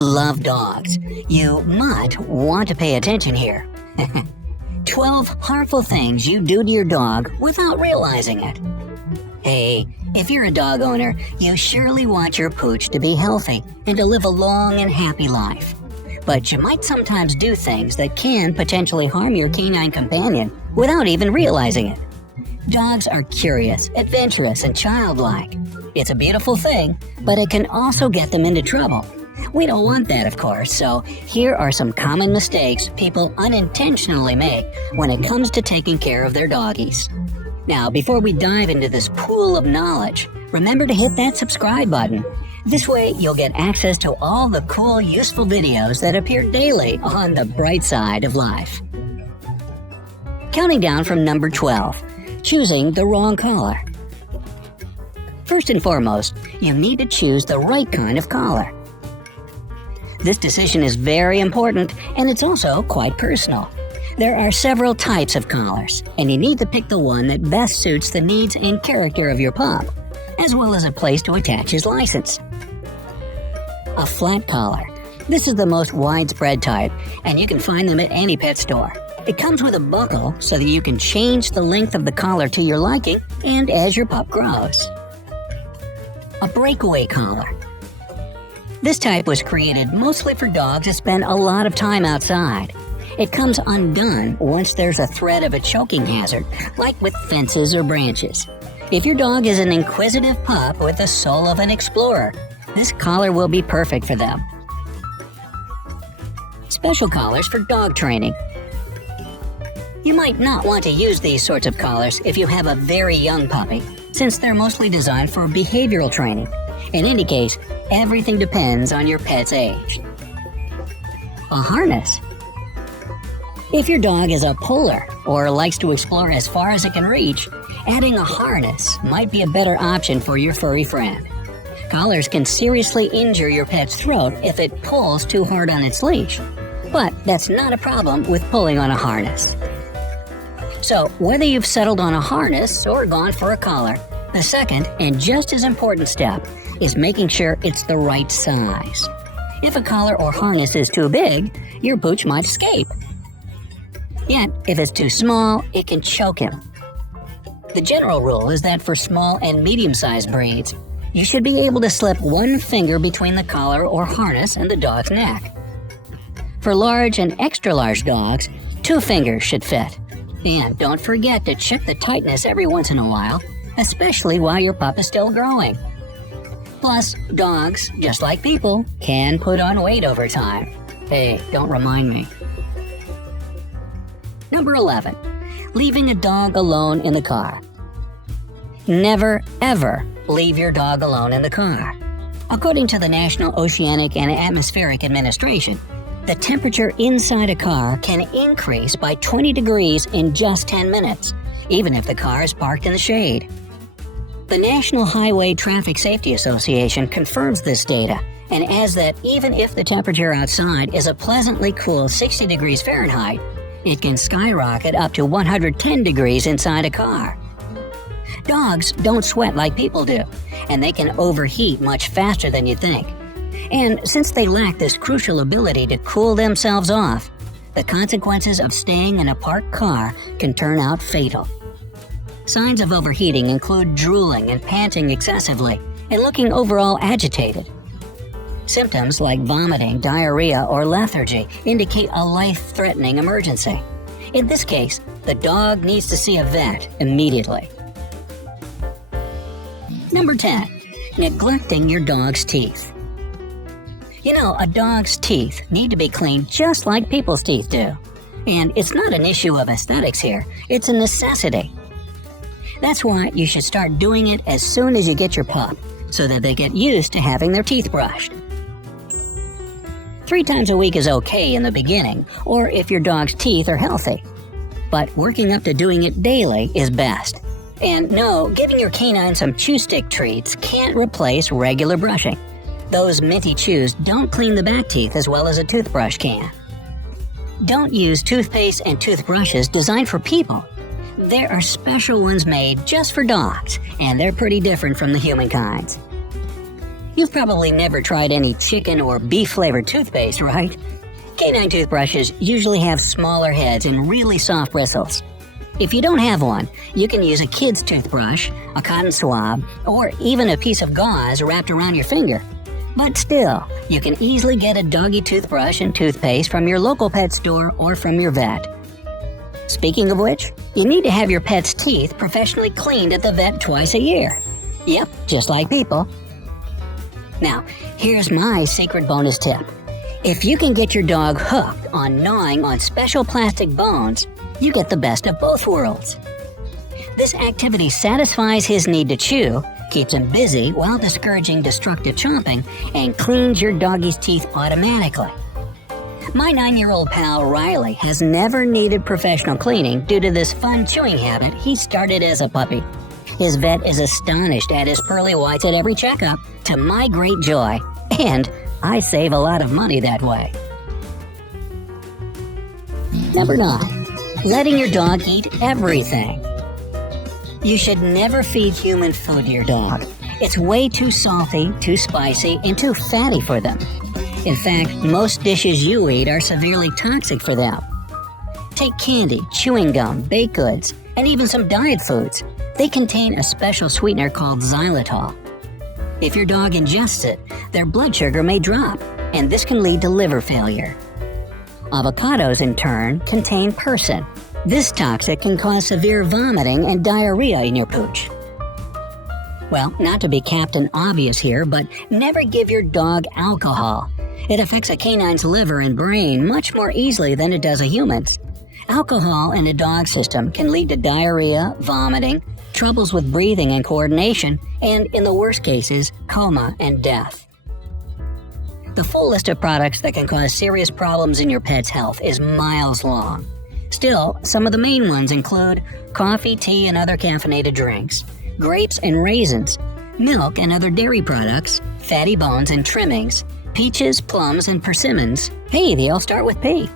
Love dogs. You might want to pay attention here. 12 harmful things you do to your dog without realizing it. Hey, if you're a dog owner, you surely want your pooch to be healthy and to live a long and happy life. But you might sometimes do things that can potentially harm your canine companion without even realizing it. Dogs are curious, adventurous, and childlike. It's a beautiful thing, but it can also get them into trouble. We don't want that, of course, so here are some common mistakes people unintentionally make when it comes to taking care of their doggies. Now, before we dive into this pool of knowledge, remember to hit that subscribe button. This way, you'll get access to all the cool, useful videos that appear daily on the bright side of life. Counting down from number 12, choosing the wrong collar. First and foremost, you need to choose the right kind of collar. This decision is very important, and it's also quite personal. There are several types of collars, and you need to pick the one that best suits the needs and character of your pup, as well as a place to attach his license. A flat collar. This is the most widespread type, and you can find them at any pet store. It comes with a buckle so that you can change the length of the collar to your liking and as your pup grows. A breakaway collar. This type was created mostly for dogs that spend a lot of time outside. It comes undone once there's a threat of a choking hazard, like with fences or branches. If your dog is an inquisitive pup with the soul of an explorer, this collar will be perfect for them. Special collars for dog training. You might not want to use these sorts of collars if you have a very young puppy, since they're mostly designed for behavioral training. In any case, everything depends on your pet's age. A harness. If your dog is a puller or likes to explore as far as it can reach, adding a harness might be a better option for your furry friend. Collars can seriously injure your pet's throat if it pulls too hard on its leash, but that's not a problem with pulling on a harness. So, whether you've settled on a harness or gone for a collar, the second and just as important step is making sure it's the right size. If a collar or harness is too big, your pooch might escape. Yet, if it's too small, it can choke him. The general rule is that for small and medium-sized breeds, you should be able to slip one finger between the collar or harness and the dog's neck. For large and extra-large dogs, 2 fingers should fit. And don't forget to check the tightness every once in a while, especially while your pup is still growing. Plus, dogs, just like people, can put on weight over time. Hey, don't remind me. Number 11. Leaving a dog alone in the car. Never, ever leave your dog alone in the car. According to the National Oceanic and Atmospheric Administration, the temperature inside a car can increase by 20 degrees in just 10 minutes, even if the car is parked in the shade. The National Highway Traffic Safety Association confirms this data and adds that even if the temperature outside is a pleasantly cool 60 degrees Fahrenheit, it can skyrocket up to 110 degrees inside a car. Dogs don't sweat like people do, and they can overheat much faster than you think. And since they lack this crucial ability to cool themselves off, the consequences of staying in a parked car can turn out fatal. Signs of overheating include drooling and panting excessively, and looking overall agitated. Symptoms like vomiting, diarrhea, or lethargy indicate a life-threatening emergency. In this case, the dog needs to see a vet immediately. Number 10. Neglecting your dog's teeth. You know, a dog's teeth need to be cleaned just like people's teeth do. And it's not an issue of aesthetics here, it's a necessity. That's why you should start doing it as soon as you get your pup, so that they get used to having their teeth brushed. 3 times a week is okay in the beginning, or if your dog's teeth are healthy. But working up to doing it daily is best. And no, giving your canine some chew stick treats can't replace regular brushing. Those minty chews don't clean the back teeth as well as a toothbrush can. Don't use toothpaste and toothbrushes designed for people. There are special ones made just for dogs, and they're pretty different from the human kinds. You've probably never tried any chicken or beef-flavored toothpaste, right? Canine toothbrushes usually have smaller heads and really soft bristles. If you don't have one, you can use a kid's toothbrush, a cotton swab, or even a piece of gauze wrapped around your finger. But still, you can easily get a doggy toothbrush and toothpaste from your local pet store or from your vet. Speaking of which, you need to have your pet's teeth professionally cleaned at the vet twice a year. Yep, just like people. Now, here's my secret bonus tip. If you can get your dog hooked on gnawing on special plastic bones, you get the best of both worlds. This activity satisfies his need to chew, keeps him busy while discouraging destructive chomping, and cleans your doggy's teeth automatically. My 9-year-old pal Riley has never needed professional cleaning due to this fun chewing habit he started as a puppy. His vet is astonished at his pearly whites at every checkup, to my great joy, and I save a lot of money that way. Number 9. Letting your dog eat everything. You should never feed human food to your dog. It's way too salty, too spicy, and too fatty for them. In fact, most dishes you eat are severely toxic for them. Take candy, chewing gum, baked goods, and even some diet foods. They contain a special sweetener called xylitol. If your dog ingests it, their blood sugar may drop, and this can lead to liver failure. Avocados, in turn, contain persin. This toxic can cause severe vomiting and diarrhea in your pooch. Well, not to be Captain Obvious here, but never give your dog alcohol. It affects a canine's liver and brain much more easily than it does a human's. Alcohol in a dog system can lead to diarrhea, vomiting, troubles with breathing and coordination, and in the worst cases, coma and death. The full list of products that can cause serious problems in your pet's health is miles long. Still, some of the main ones include coffee, tea, and other caffeinated drinks, grapes and raisins, milk and other dairy products, fatty bones and trimmings, peaches, plums, and persimmons. Hey, they all start with P.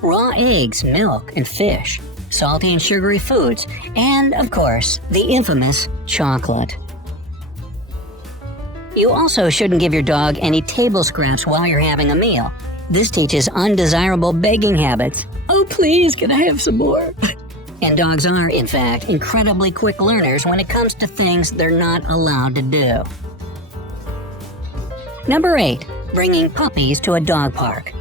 Raw eggs, milk, and fish, salty and sugary foods, and, of course, the infamous chocolate. You also shouldn't give your dog any table scraps while you're having a meal. This teaches undesirable begging habits. Oh, please, can I have some more? And dogs are, in fact, incredibly quick learners when it comes to things they're not allowed to do. Number 8. Bringing puppies to a dog park.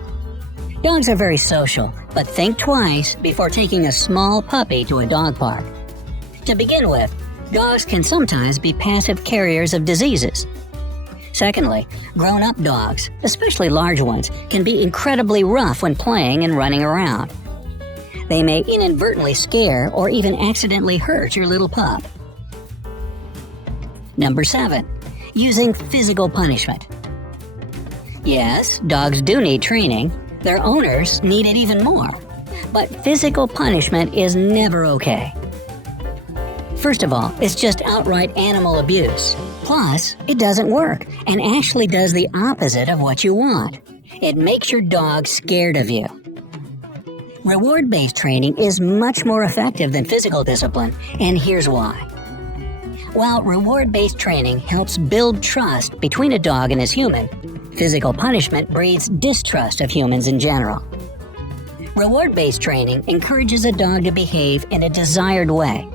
Dogs are very social, but think twice before taking a small puppy to a dog park. To begin with, dogs can sometimes be passive carriers of diseases. Secondly, grown-up dogs, especially large ones, can be incredibly rough when playing and running around. They may inadvertently scare or even accidentally hurt your little pup. Number 7. Using physical punishment. Yes, dogs do need training. Their owners need it even more. But physical punishment is never okay. First of all, it's just outright animal abuse. Plus, it doesn't work and actually does the opposite of what you want. It makes your dog scared of you. Reward-based training is much more effective than physical discipline, and here's why. While reward-based training helps build trust between a dog and his human, physical punishment breeds distrust of humans in general. Reward-based training encourages a dog to behave in a desired way.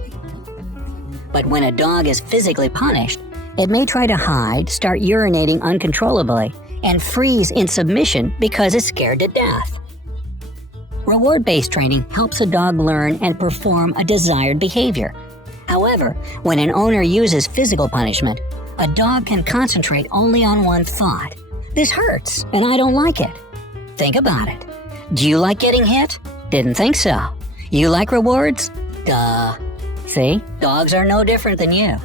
But when a dog is physically punished, it may try to hide, start urinating uncontrollably, and freeze in submission because it's scared to death. Reward-based training helps a dog learn and perform a desired behavior. However, when an owner uses physical punishment, a dog can concentrate only on one thought. This hurts, and I don't like it. Think about it. Do you like getting hit? Didn't think so. You like rewards? Duh. See, dogs are no different than you.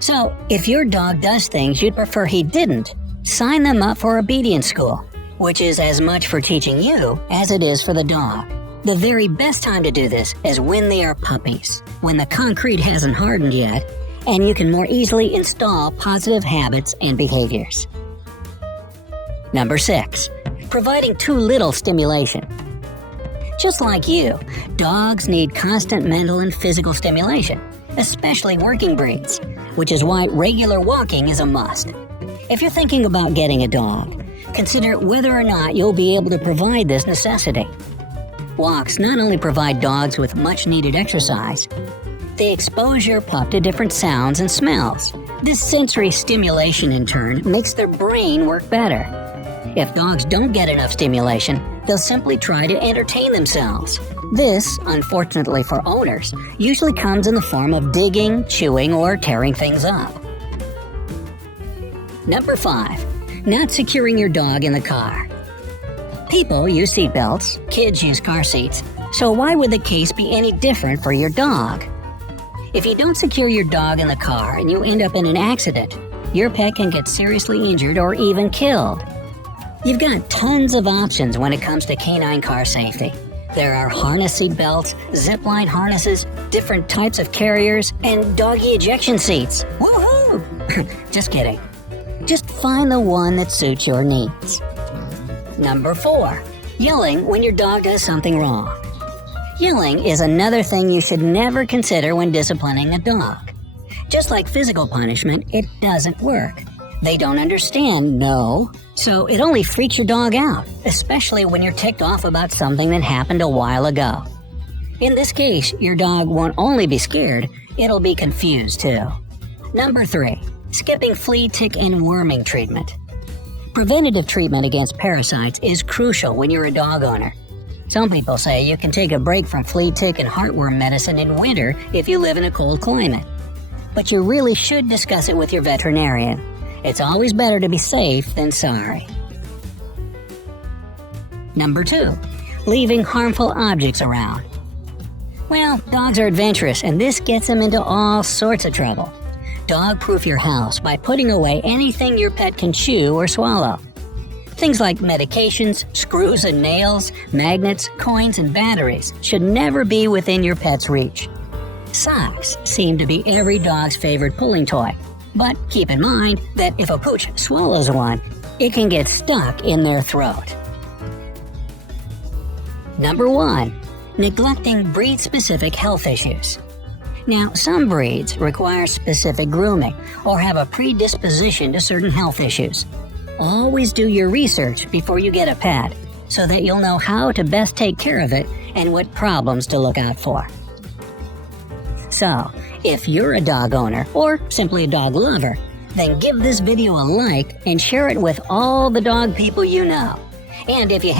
So, if your dog does things you'd prefer he didn't, sign them up for obedience school, which is as much for teaching you as it is for the dog. The very best time to do this is when they are puppies, when the concrete hasn't hardened yet, and you can more easily install positive habits and behaviors. Number 6. Providing too little stimulation. Just like you, dogs need constant mental and physical stimulation, especially working breeds, which is why regular walking is a must. If you're thinking about getting a dog, consider whether or not you'll be able to provide this necessity. Walks not only provide dogs with much-needed exercise, they expose your pup to different sounds and smells. This sensory stimulation, in turn, makes their brain work better. If dogs don't get enough stimulation, they'll simply try to entertain themselves. This, unfortunately for owners, usually comes in the form of digging, chewing, or tearing things up. Number 5. Not securing your dog in the car. People use seatbelts, kids use car seats, so why would the case be any different for your dog? If you don't secure your dog in the car and you end up in an accident, your pet can get seriously injured or even killed. You've got tons of options when it comes to canine car safety. There are harness seat belts, zipline harnesses, different types of carriers, and doggy ejection seats. Woohoo! Just kidding. Just find the one that suits your needs. Number 4. Yelling when your dog does something wrong. Yelling is another thing you should never consider when disciplining a dog. Just like physical punishment, it doesn't work. They don't understand no, so it only freaks your dog out, especially when you're ticked off about something that happened a while ago. In this case, your dog won't only be scared, it'll be confused too. Number 3. Skipping flea, tick, and worming treatment. Preventative treatment against parasites is crucial when you're a dog owner. Some people say you can take a break from flea, tick, and heartworm medicine in winter if you live in a cold climate. But you really should discuss it with your veterinarian. It's always better to be safe than sorry. Number 2. Leaving harmful objects around. Well, dogs are adventurous, and this gets them into all sorts of trouble. Dog-proof your house by putting away anything your pet can chew or swallow. Things like medications, screws and nails, magnets, coins, and batteries should never be within your pet's reach. Socks seem to be every dog's favorite pulling toy, but keep in mind that if a pooch swallows one, it can get stuck in their throat. Number 1. Neglecting breed-specific health issues. Now, some breeds require specific grooming or have a predisposition to certain health issues. Always do your research before you get a pet so that you'll know how to best take care of it and what problems to look out for. So, if you're a dog owner or simply a dog lover, then give this video a like and share it with all the dog people you know. And if you